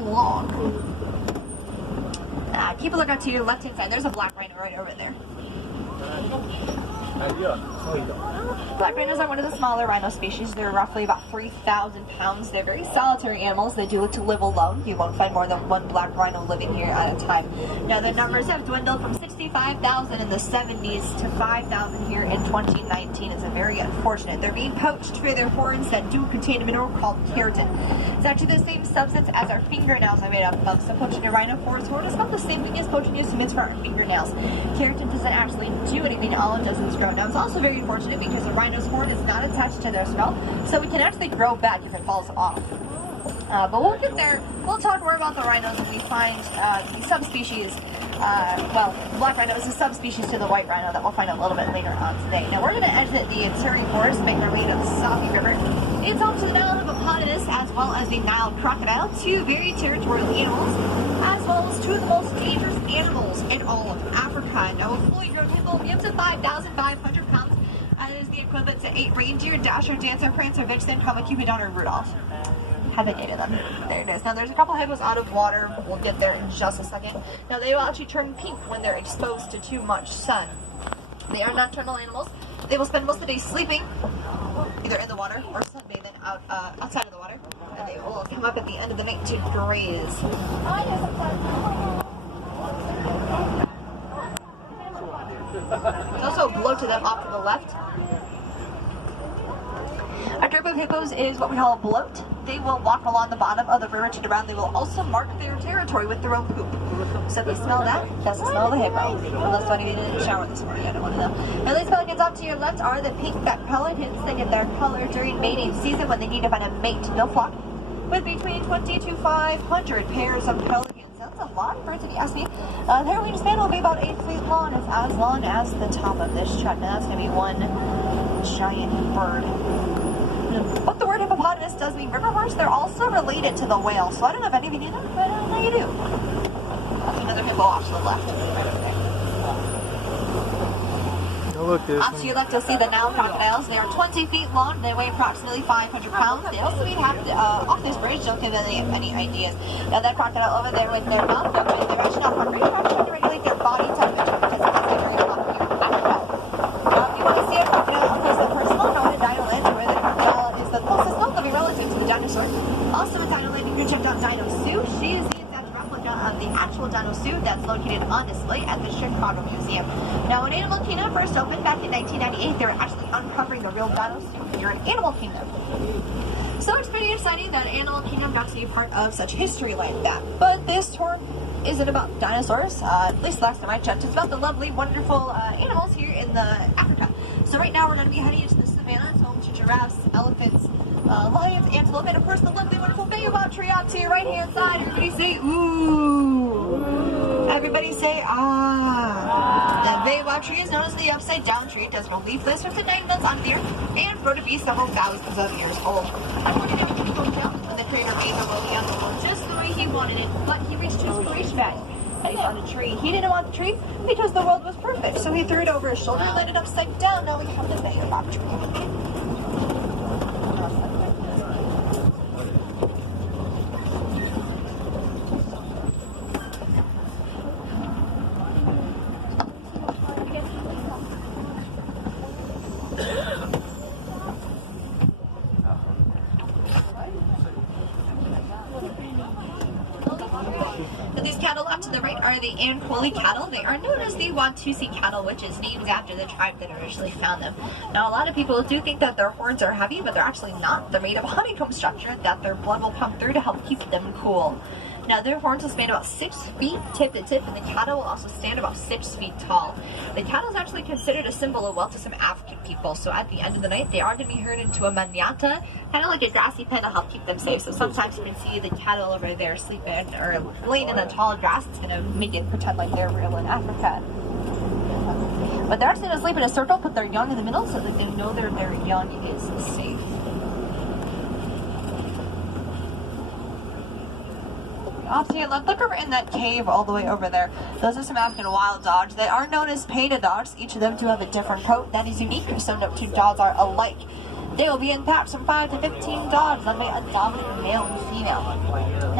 long. Keep a look out to your left-hand side. There's a black rhino right over there. Black rhinos are one of the smaller rhino species. They're roughly about 3,000 pounds. They're very solitary animals. They do like to live alone. You won't find more than one black rhino living here at a time. Now, the numbers have dwindled from 65,000 in the 70s to 5,000 here in 2019. It's very unfortunate. They're being poached for their horns that do contain a mineral called keratin. It's actually the same substance as our fingernails are made up of. So poaching a rhino for its horn is not the same thing as poaching its humans for our fingernails. Keratin doesn't actually do anything. All it does is grow. Now, it's also very unfortunate because a rhino's horn is not attached to their skull, so it can actually grow back if it falls off. But we'll get there. We'll talk more about the rhinos when we find the subspecies. Well, black rhino is a subspecies to the white rhino that we'll find out a little bit later on today. Now, we're going to exit the interior forest, making our way to the Safi River. It's home to the Nile hippopotamus as well as the Nile crocodile, two very territorial animals, as well as two of the most dangerous animals in all of Africa. Now, a fully grown hippo will be up to 5,500 pounds. That is the equivalent to 8 reindeer, Dasher, Dancer, Prancer, Vixen, Comet, Cupidon, or Rudolph. Haven't ate them. There it is. Now, there's a couple hippos out of water. We'll get there in just a second. Now, they will actually turn pink when they're exposed to too much sun. They are nocturnal animals. They will spend most of the day sleeping, either in the water or sunbathing outside of the water. And they will come up at the end of the night to graze. There's also a blow to them off to the left. A group of hippos is what we call a bloat. They will walk along the bottom of the river to the ground. They will also mark their territory with their own poop. So if you smell that, that's the smell of the hippo. Unless one of you didn't shower this morning, I don't want to know. Now, these pelicans off to your left are the pink-backed pelicans. They get their color during mating season when they need to find a mate. They'll flock with between 20 to 500 pairs of pelicans. That's a lot of birds if you ask me. Their wingspan will be about 8 feet long. It's as long as the top of this truck. Now, that's going to be one giant bird. What the word hippopotamus does mean river horse, they're also related to the whale. So I don't know if any of you knew that, but now you do. That's another hippo off to the left, right over there. Off to your left, you'll see the Nile crocodiles. They are 20 feet long. They weigh approximately 500 pounds. They also have to, off this bridge, don't give any ideas. Now, that crocodile over there with their mouth open, they're actually not hungry. They're actually trying to regulate their body temperature because it gets very hot here in Africa. If you want to see a crocodile, of course, the personal known in Dino Land, where the crocodile is the closest known-living relative to the dinosaur. Also in Dino Land, you can check out Dino Sue. She is the exact replica of the actual Dino Sue that's located on display at the Chicago Museum. Now, when Animal Kingdom first opened back in 1998, they were actually uncovering the real Dino Sue here in Animal Kingdom. So it's pretty exciting that Animal Kingdom got to be part of such history like that. But this tour isn't about dinosaurs, at least last time I checked. It's about the lovely, wonderful animals here in Africa. So right now we're going to be heading into the savannah. It's home to giraffes, elephants, lions, antelope, and of course the lovely, wonderful baobab tree off to your right-hand side. Everybody say, ooh. Everybody say, ah. The baobab tree is known as the upside-down tree. It does no leafless for 9 months on the earth and grow to be several thousands of years old. Unfortunately, everything goes down when the creator made the world just the way he wanted it, but he reached his creation value. And he found a tree. He didn't want the tree because the world was perfect, so he threw it over his shoulder and laid it upside down. Now we have the baobab tree. The Ankole cattle. They are known as the Watusi cattle, which is named after the tribe that originally found them. Now, a lot of people do think that their horns are heavy, but they're actually not. They're made of a honeycomb structure that their blood will pump through to help keep them cool. Now, their horns will span about 6 feet tip to tip, and the cattle will also stand about 6 feet tall. The cattle is actually considered a symbol of wealth to some African people, so at the end of the night, they are going to be herded into a manyatta, kind of like a grassy pen to help keep them safe. So sometimes you can see the cattle over there sleeping or laying in the tall grass. It's going to make it pretend like they're real in Africa. But they're actually going to sleep in a circle, put their young in the middle so that they know their young is safe. Off to your left, look over in that cave all the way over there. Those are some African wild dogs. They are known as painted dogs. Each of them do have a different coat that is unique, so no two dogs are alike. They will be in packs from 5 to 15 dogs, led by a dominant male and female.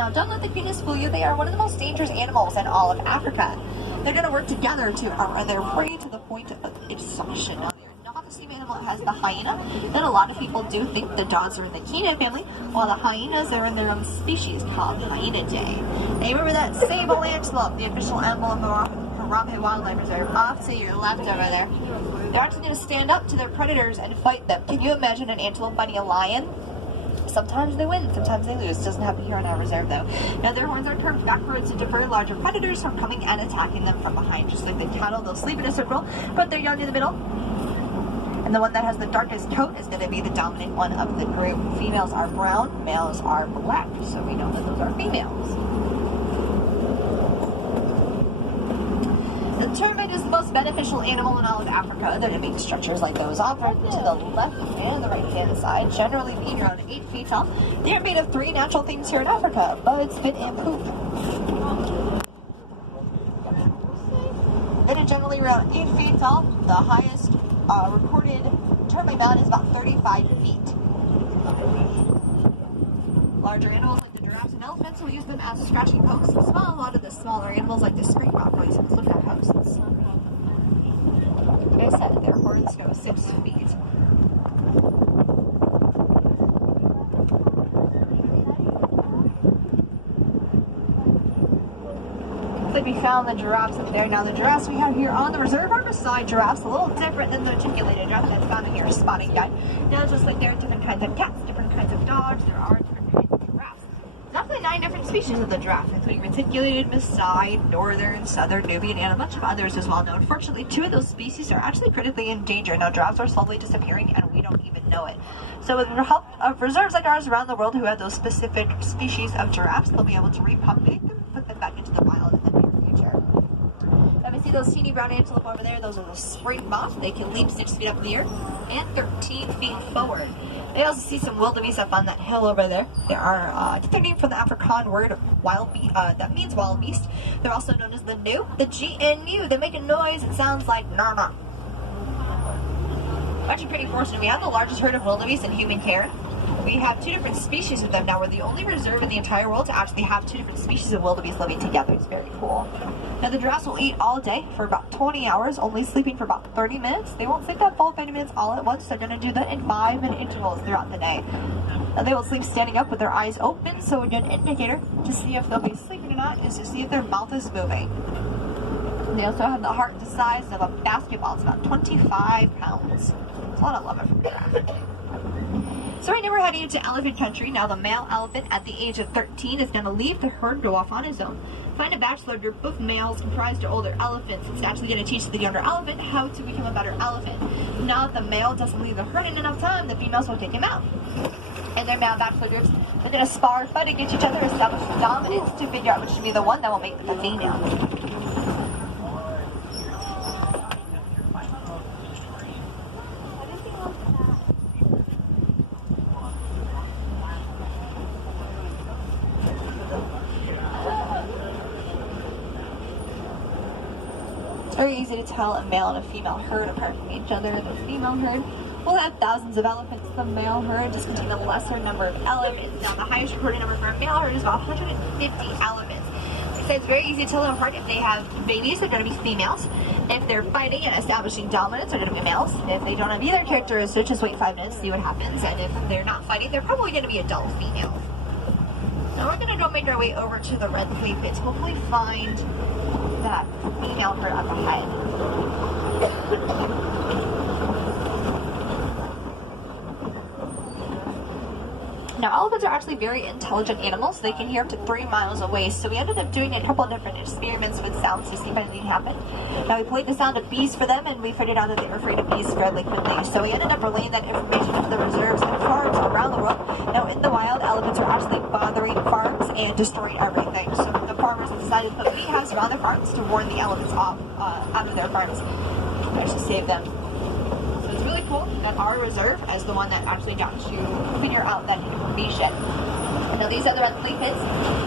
Now, don't let the cuteness fool you. They are one of the most dangerous animals in all of Africa. They're going to work together to outrun their prey to the point of exhaustion. Now, they're not the same animal as the hyena. Then a lot of people do think the dogs are in the canine family, while the hyenas are in their own species called Hyenidae. Now, you remember that sable antelope, the official emblem of Harambe Wildlife Reserve, off to your left over there. They're actually going to stand up to their predators and fight them. Can you imagine an antelope fighting a lion? Sometimes they win, sometimes they lose. Doesn't happen here on our reserve though. Now their horns are turned backwards to deter larger predators from coming and attacking them from behind. Just like the cattle, they'll sleep in a circle, put their young in the middle. And the one that has the darkest coat is going to be the dominant one of the group. Females are brown, males are black. So we know that those are females. The termite is the most beneficial animal in all of Africa. They're going to make structures like those offered to the left and the right hand side, generally being around 8 feet tall. They are made of 3 natural things here in Africa: bud, spit, and poop. They are generally around 8 feet tall. The highest recorded termite mound is about 35 feet. Larger animals like the giraffes and elephants will use them as scratching posts. A lot of the smaller animals like the springbok will use them as lookout posts. Like I said, their horns go 6 feet. Looks like we found the giraffes up there. Now the giraffes we have here on the reserve are beside giraffes, a little different than the articulated giraffe that's found in your spotting guide. Now just like there are different kinds of cats, different kinds of dogs, there are different kinds of giraffes. There's actually 9 different species of the giraffe, including reticulated, Maasai, northern, southern, Nubian, and a bunch of others as well. Now, unfortunately, 2 of those species are actually critically endangered. Now, giraffes are slowly disappearing, and we don't even know it. So, with the help of reserves like ours around the world who have those specific species of giraffes, they'll be able to repopulate them, put them back into the wild in the near future. Now, we see those teeny brown antelope over there. Those are the springbok. They can leap 6 feet up in the air and 13 feet forward. They also see some wildebeest up on that hill over there. There are, get their name from the Afrikaans word wild beast, that means wild beast. They're also known as the gnu, the GNU. They make a noise that sounds like nar. We're actually pretty fortunate. We have the largest herd of wildebeest in human care. We have 2 different species of them now. We're the only reserve in the entire world to actually have 2 different species of wildebeest living together. It's very cool. Now the giraffes will eat all day for about 20 hours, only sleeping for about 30 minutes. They won't sleep that full 30 minutes all at once. They're going to do that in 5-minute intervals throughout the day. Now they will sleep standing up with their eyes open, so a good indicator to see if they'll be sleeping or not is to see if their mouth is moving. They also have the heart the size of a basketball. It's about 25 pounds. It's a lot of love from a giraffe. So right now we're heading into elephant country. Now the male elephant at the age of 13 is going to leave the herd, go off on his own, find a bachelor group of males comprised of older elephants. It's actually going to teach the younger elephant how to become a better elephant. Now if the male doesn't leave the herd in enough time, the females will take him out. And their male bachelor groups, they're going to spar, fight against each other, establish dominance to figure out which should be the one that will make the female. It's very easy to tell a male and a female herd apart from each other. The female herd will have thousands of elephants. The male herd just contains a lesser number of elephants. Now, the highest recorded number for a male herd is about 150 elephants. So it's very easy to tell them apart. If they have babies, they're going to be females. If they're fighting and establishing dominance, they're going to be males. If they don't have either characteristic, just wait 5 minutes, see what happens. And if they're not fighting, they're probably going to be adult females. Now we're going to go make our way over to the red clay pits. Hopefully find that female herd up ahead. Now, elephants are actually very intelligent animals. They can hear up to 3 miles away. So we ended up doing a couple of different experiments with sounds to see if anything happened. Now, we played the sound of bees for them, and we figured out that they were afraid of bees fairly quickly. So we ended up relaying that information into the reserves and farms around the world. Now, in the wild, elephants are actually bothering farms and destroying everything. So the farmers decided to put beehives around their farms to warn the elephants off out of their farms, to actually save them. It's really cool that our reserve is the one that actually got to figure out that information. Now these are the red clay pits.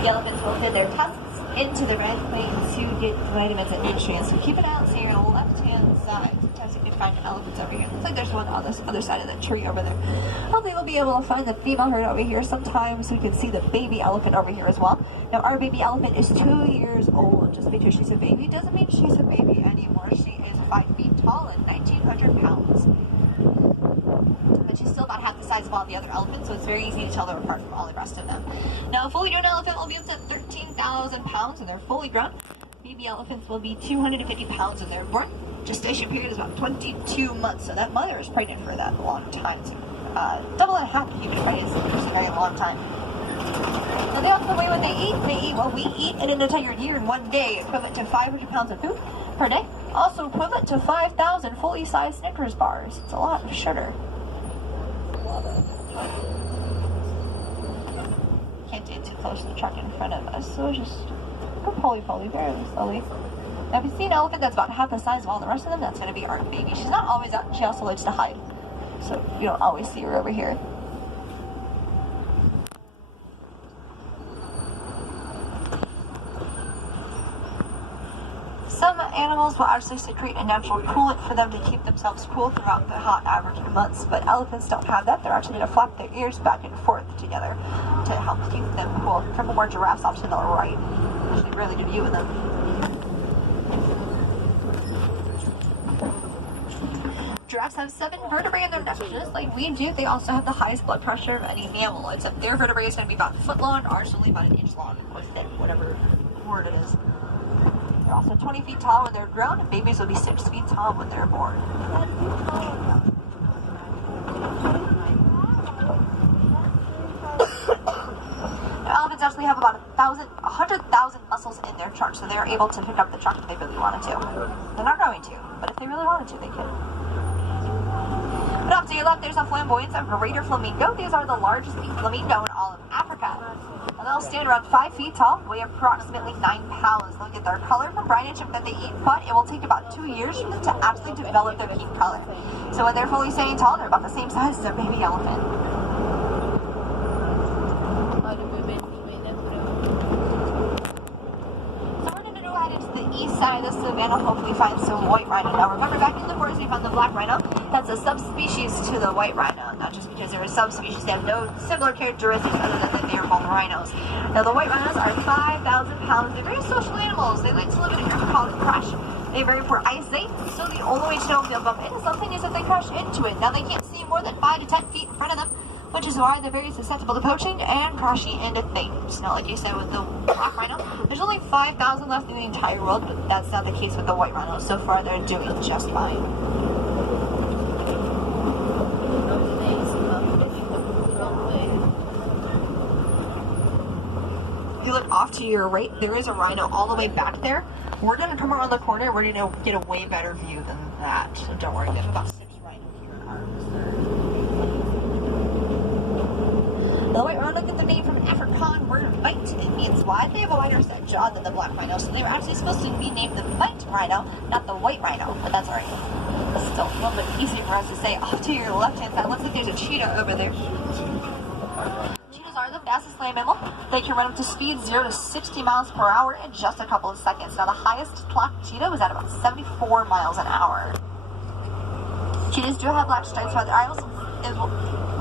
The elephants will fit their tusks into the red clay to get vitamins and nutrients. So keep it out to your left hand side. Sometimes it can find elephants over here. Looks like there's one on this other side of the tree over there. Hopefully we'll be able to find the female herd over here sometime so we can see the baby elephant over here as well. Now our baby elephant is 2 years old. Just because she's a baby doesn't mean she's a baby anymore. She is 5 feet tall and 1,900 pounds. But she's still about half the size of all the other elephants, so it's very easy to tell them apart from all the rest of them. Now a fully grown elephant will be up to 13,000 pounds when they're fully grown. Baby elephants will be 250 pounds when they're born. Gestation period is about 22 months, so that mother is pregnant for that long time. So, double and a half human pregnancy for a very long time. Now they also weigh what they eat. They eat what we eat in an entire year in one day, equivalent to 500 pounds of food per day. Also equivalent to 5,000 fully sized Snickers bars. It's a lot of sugar. Can't get too close to the truck in front of us, so just go poly very slowly. Now if you see an elephant that's about half the size of all the rest of them, that's going to be our baby. She's not always out, she also likes to hide. So you don't always see her over here. Some animals will actually secrete a natural coolant for them to keep themselves cool throughout the hot average months, but elephants don't have that. They're actually going to flap their ears back and forth together to help keep them cool. Couple more giraffes off to the right. Actually really good view of them. Giraffes have 7 vertebrae in their neck, just like we do. They also have the highest blood pressure of any mammal, except their vertebrae is going to be about a foot long, ours is only about an inch long, or thick, whatever word it is. They're also 20 feet tall when they're grown, and babies will be 6 feet tall when they're born. Elephants actually have about 100,000 muscles in their trunk, so they're able to pick up the truck if they really wanted to. They're not going to, but if they really wanted to, they could. But off to your left, there's a flamboyance of greater flamingo. These are the largest pink flamingo in all of Africa. And they'll stand around 5 feet tall, weigh approximately 9 pounds. They'll get their color from brine and chip that they eat, but it will take about 2 years for them to actually develop their pink color. So when they're fully standing tall, they're about the same size as a baby elephant. East side of the savannah, hopefully find some white rhino. Now remember, back in the forest we found the black rhino. That's a subspecies to the white rhino. Not just because they're a subspecies, they have no similar characteristics other than that they are both rhinos. Now the white rhinos are 5,000 pounds. They're very social animals. They like to live in a group called a crash. They have very poor eyesight, so the only way to know if they'll bump into something is if they crash into it. Now they can't see more than 5 to 10 feet in front of them, which is why they're very susceptible to poaching and crashing into things. Now, like you said with the black rhino, there's only 5,000 left in the entire world, but that's not the case with the white rhino. So far, they're doing just fine. If you look off to your right, there is a rhino all the way back there. We're going to come around the corner, we're going to get a way better view than that. So don't worry, there's about 6 rhinos here in our reserve. The white rhino gets their name from an Afrikaans word bite. It means wide. They have a wider set jaw than the black rhino, so they were actually supposed to be named the bite rhino, not the white rhino, but that's alright. It's still a little bit easier for us to say. Off to your left-hand side, looks like there's a cheetah over there. Cheetahs are the fastest land mammal. They can run up to speeds 0 to 60 miles per hour in just a couple of seconds. Now the highest clocked cheetah was at about 74 miles an hour. Cheetahs do have black stripes by their eyes.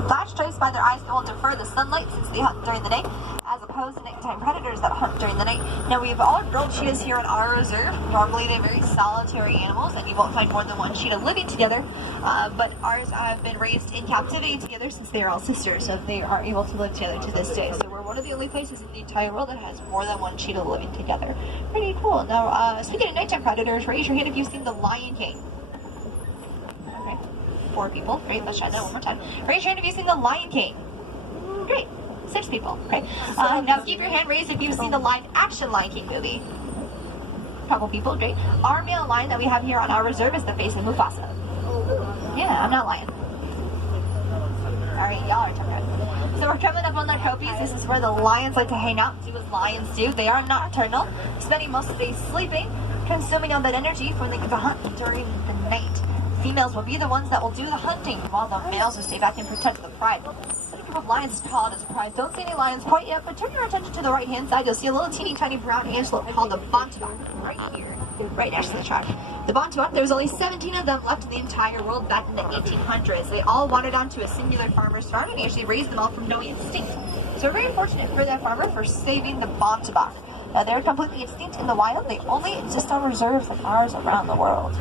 Black stripes by their eyes will defer the sunlight since they hunt during the day, as opposed to nighttime predators that hunt during the night. Now we have all girl cheetahs here in our reserve. Normally they're very solitary animals and you won't find more than one cheetah living together, but ours have been raised in captivity together since they are all sisters, so they are able to live together to this day. So we're one of the only places in the entire world that has more than one cheetah living together. Pretty cool. Now speaking of nighttime predators, raise your hand if you've seen The Lion King. 4 people. Great, let's try that one more time. Raise your hand if you've seen The Lion King. Great. 6 people. Okay. Now keep your hand raised if you've seen the live action Lion King movie. Couple people. Great. Our male lion that we have here on our reserve is the face of Mufasa. Yeah, I'm not lying. Alright, y'all are turning. So we're coming up on the trophies. This is where the lions like to hang out and do what lions do. They are nocturnal, spending most of the day sleeping, consuming all that energy when they get to hunt during the night. females will be the ones that will do the hunting, while the males will stay back and protect the pride. The group of lions is called as pride. Don't see any lions quite yet, but turn your attention to the right-hand side. You'll see a little teeny tiny brown antelope called a bontebok right here, right next to the track. The bontebok, there was only 17 of them left in the entire world back in the 1800s. They all wandered onto a singular farmer's farm, and he actually raised them all from no extinct. So we're very fortunate for that farmer for saving the bontebok. Now they're completely extinct in the wild. They only exist on reserves like ours around the world.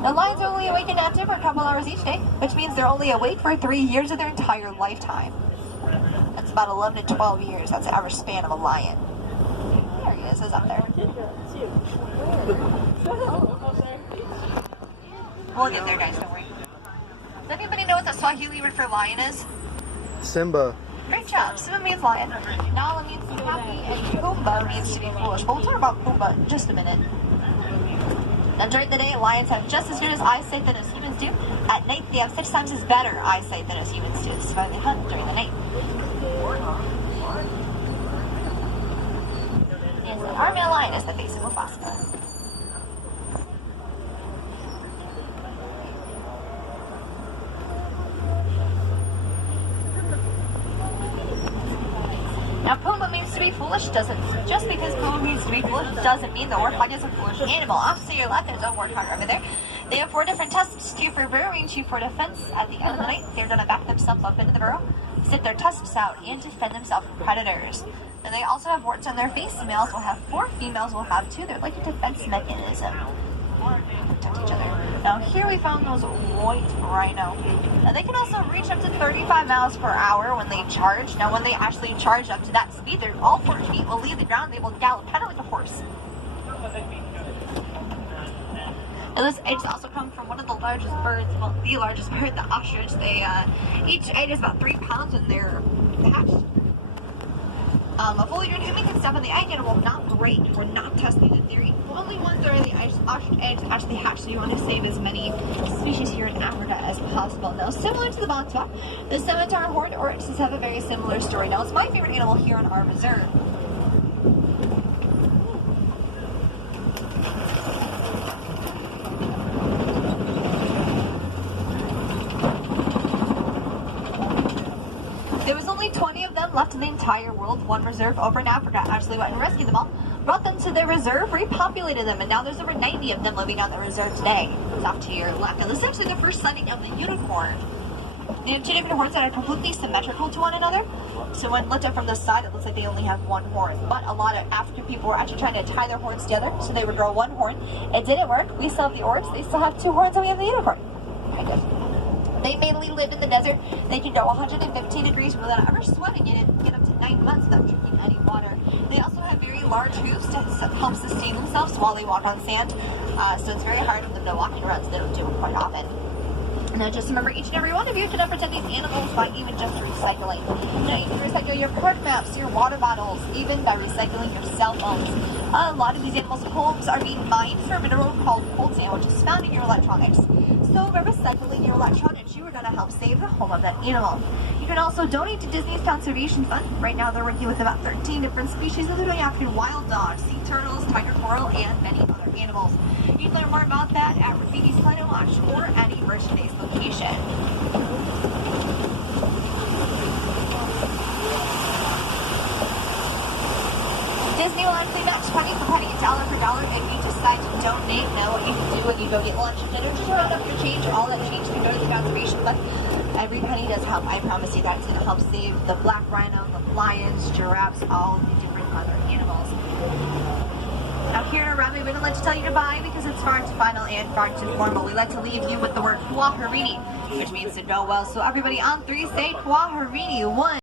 The lions are only awake and active for a couple hours each day, which means they're only awake for 3 years of their entire lifetime. That's about 11 to 12 years. That's the average span of a lion. There he is up there. We'll get there, guys, don't worry. Does anybody know what the Swahili word for lion is? Simba. Great job. Simba means lion. Nala means to be happy, and Pumbaa means to be foolish. But we'll talk about Pumbaa in just a minute. Now during the day, lions have just as good as eyesight than as humans do. At night, they have 6 times as better eyesight than as humans do. This is why they hunt during the night. And so our male lion is the face of Mufasa. Now, Pumbaa means to be foolish doesn't, just because Pumbaa means to be foolish doesn't mean the warthog is a foolish animal. Off to your left, there's a warthog over there. They have 4 different tusks, 2 for burrowing, 2 for defense. At the end of the night, they're going to back themselves up into the burrow, stick their tusks out, and defend themselves from predators. And they also have warts on their face. Males will have 4, females will have 2. They're like a defense mechanism. Protect each other. Now here we found those white rhino. Now they can also reach up to 35 miles per hour when they charge. Now when they actually charge up to that speed, all 4 feet will leave the ground. They will gallop kind of like a horse. Now this eggs also come from one of the largest birds, well, the largest bird, the ostrich. They each egg is about 3 pounds when they're hatched. A fully grown human can step on the egg and it will not break. We're not testing the theory. Only ones that are the ostrich eggs actually hatch, so you want to save as many species here in Africa as possible. Now, similar to the bontebok, the scimitar horned oryxes have a very similar story. Now, it's my favorite animal here on our reserve. There was only 20 of them left in the entire world. One reserve over in Africa actually went and rescued them all, brought them to their reserve, repopulated them, and now there's over 90 of them living on the reserve today. It's off to your left. Now this is actually the first sighting of the unicorn. They have 2 different horns that are completely symmetrical to one another. So when looked at from the side, it looks like they only have 1 horn. But a lot of African people were actually trying to tie their horns together, so they would grow 1 horn. It didn't work. We still have the oryx. They still have 2 horns, and we have the unicorn. Kind of. They mainly live in the desert. They can go 115 degrees without ever sweating in it, get up to 9 months without drinking any water. They also have very large hooves to help sustain themselves while they walk on sand. So it's very hard for them to walk around, so they don't do it quite often. Now just remember, each and every one of you cannot protect these animals by even just recycling. Now you can recycle your park maps, your water bottles, even by recycling your cell phones. A lot of these animals' homes are being mined for a mineral called coltan, which is found in your electronics. So by recycling your electronics, you are going to help save the home of that animal. You can also donate to Disney's Conservation Fund. Right now they're working with about 13 different species, including African wild dogs, sea turtles, tiger coral, and many other animals. You can learn more about that at Raffidi's Planet Watch or any merchandise location. Disney will actually match penny for penny, dollar for dollar if you decide to donate. Now what you can do when you go get lunch and dinner, just round up your change. All that change can go to the conservation fund. Every penny does help. I promise you that it's going to help save the black rhino, the lions, giraffes, all the different other animals. Now here at Rami, we don't like to tell you goodbye because it's far too final and far too formal. We like to leave you with the word Kwaherini, which means to go well. So everybody on 3 say Kwaherini. 1.